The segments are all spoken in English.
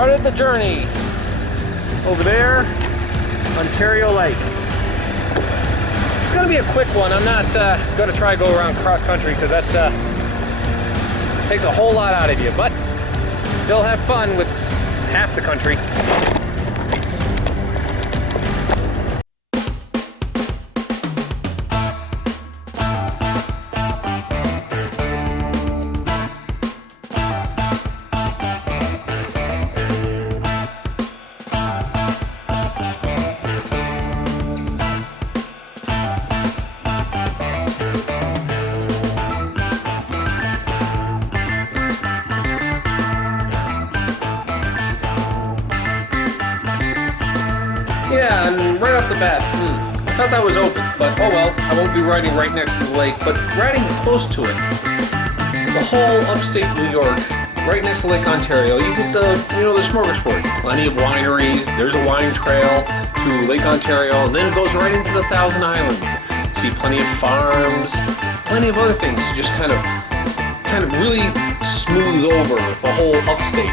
started the journey. Over there, Ontario Lake. It's gonna be a quick one. I'm not gonna try to go around cross country because that's takes a whole lot out of you, but still have fun with half the country. Yeah, and right off the bat, I thought that was open, but oh well, I won't be riding right next to the lake, but riding close to it. The whole upstate New York, right next to Lake Ontario, you get the smorgasbord. Plenty of wineries, there's a wine trail through Lake Ontario, and then it goes right into the Thousand Islands. See plenty of farms, plenty of other things to just kind of really smooth over the whole upstate.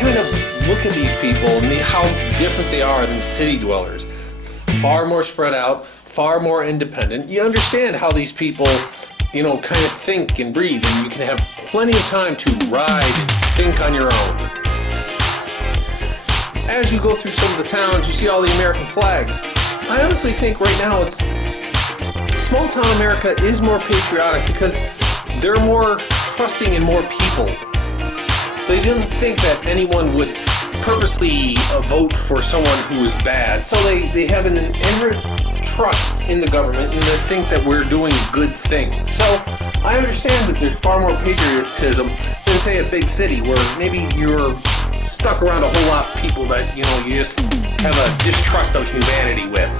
Kind of look at these people and how different they are than city dwellers. Far more spread out, far more independent. You understand how these people, kind of think and breathe, and you can have plenty of time to ride and think on your own. As you go through some of the towns, you see all the American flags. I honestly think right now small town America is more patriotic because they're more trusting in more people. They didn't think that anyone would purposely vote for someone who is bad, so they have an inherent trust in the government and they think that we're doing good things. So I understand that there's far more patriotism than, say, a big city where maybe you're stuck around a whole lot of people that, you just have a distrust of humanity with.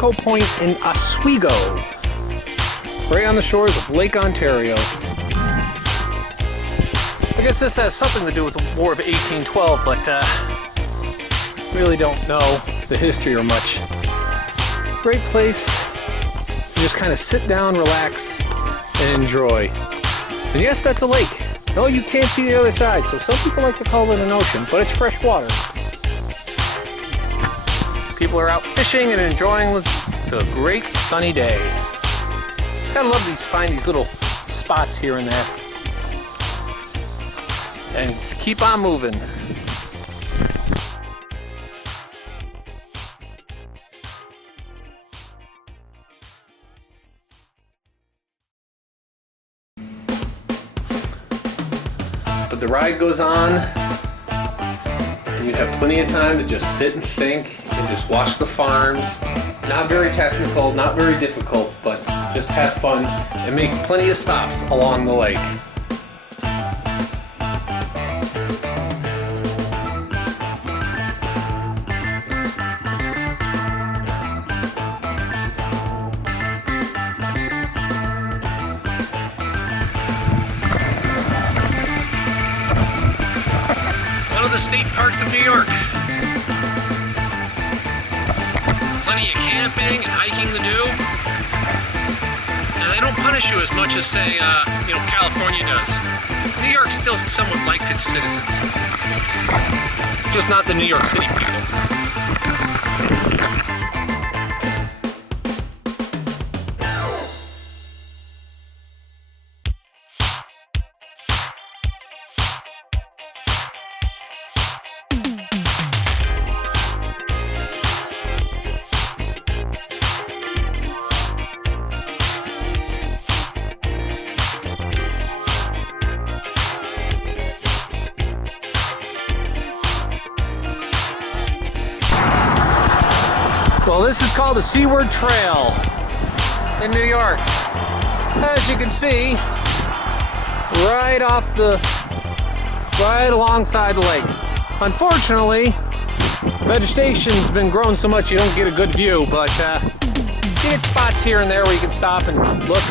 Echo Point in Oswego, right on the shores of Lake Ontario. I guess this has something to do with the War of 1812, but really don't know the history or much. Great place. You just kind of sit down, relax, and enjoy. And yes, that's a lake. No, you can't see the other side, so some people like to call it an ocean, but it's fresh water. People are out fishing and enjoying the great sunny day. Gotta love find these little spots here and there. And keep on moving. But the ride goes on, and you have plenty of time to just sit and think and just watch the farms. Not very technical, not very difficult, but just have fun and make plenty of stops along the lake. One of the state parks of New York. Plenty of camping and hiking to do. Now they don't punish you as much as say, California does. New York still somewhat likes its citizens. Just not the New York City people. Well, this is called the Seaward Trail in New York. As you can see, right alongside the lake. Unfortunately, vegetation's been growing so much you don't get a good view, but you get spots here and there where you can stop and look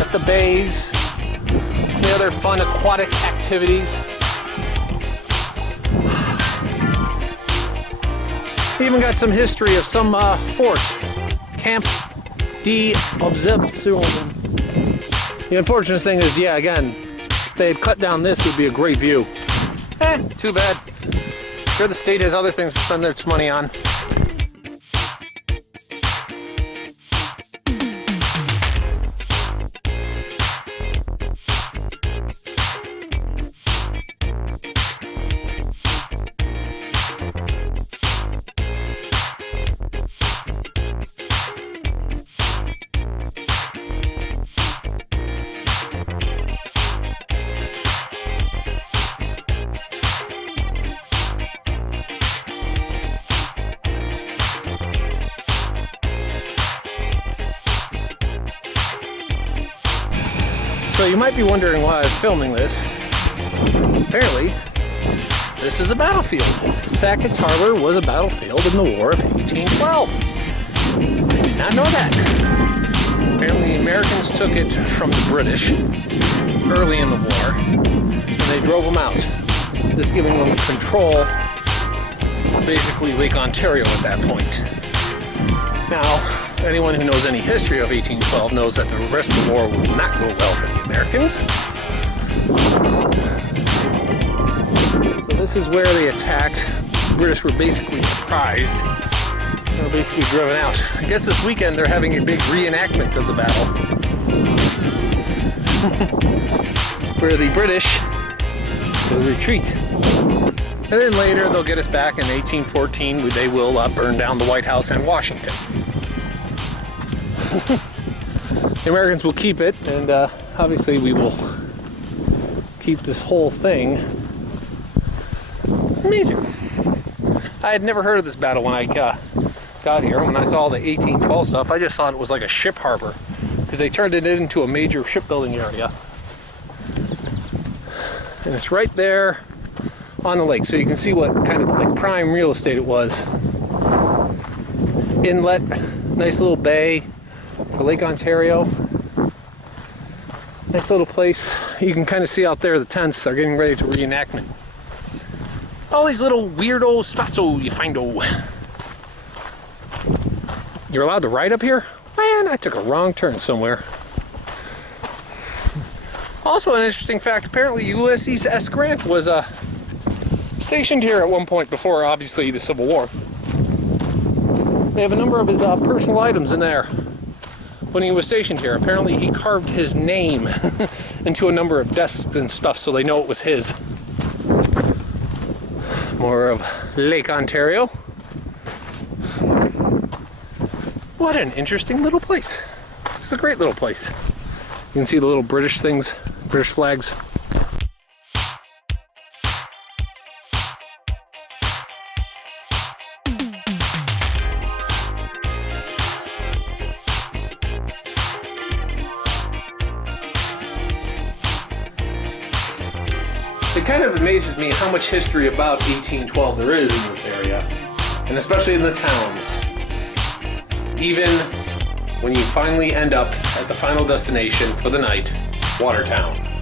at the bays, the other fun aquatic activities. Even got some history of some fort, Camp d'Observation. The unfortunate thing is, yeah, again, if they had cut down this, it would be a great view. Too bad. Sure, the state has other things to spend its money on. So you might be wondering why I'm filming this. Apparently, this is a battlefield. Sackett's Harbor was a battlefield in the War of 1812. I did not know that. Apparently the Americans took it from the British early in the war, and they drove them out. This giving them control of basically Lake Ontario at that point. Now, anyone who knows any history of 1812 knows that the rest of the war will not go well for the Americans. So this is where they attacked. The British were basically surprised. They were basically driven out. I guess this weekend they're having a big reenactment of the battle. Where the British will retreat. And then later they'll get us back in 1814 where they will burn down the White House and Washington. The Americans will keep it, and obviously we will keep this whole thing. Amazing. I had never heard of this battle when I got here. When I saw the 1812 stuff, I just thought it was like a ship harbor because they turned it into a major shipbuilding area. And it's right there on the lake, so you can see what kind of like prime real estate it was. Inlet, nice little bay for Lake Ontario. Nice little place. You can kind of see out there the tents. They're getting ready to reenactment. All these little weirdo spots you find. You're allowed to ride up here? Man, I took a wrong turn somewhere. Also an interesting fact, apparently Ulysses S. Grant was stationed here at one point before, obviously, the Civil War. They have a number of his personal items in there when he was stationed here. Apparently he carved his name into a number of desks and stuff so they know it was his. More of Lake Ontario. What an interesting little place. This is a great little place. You can see the little British things, British flags. It kind of amazes me how much history about 1812 there is in this area, and especially in the towns. Even when you finally end up at the final destination for the night, Watertown.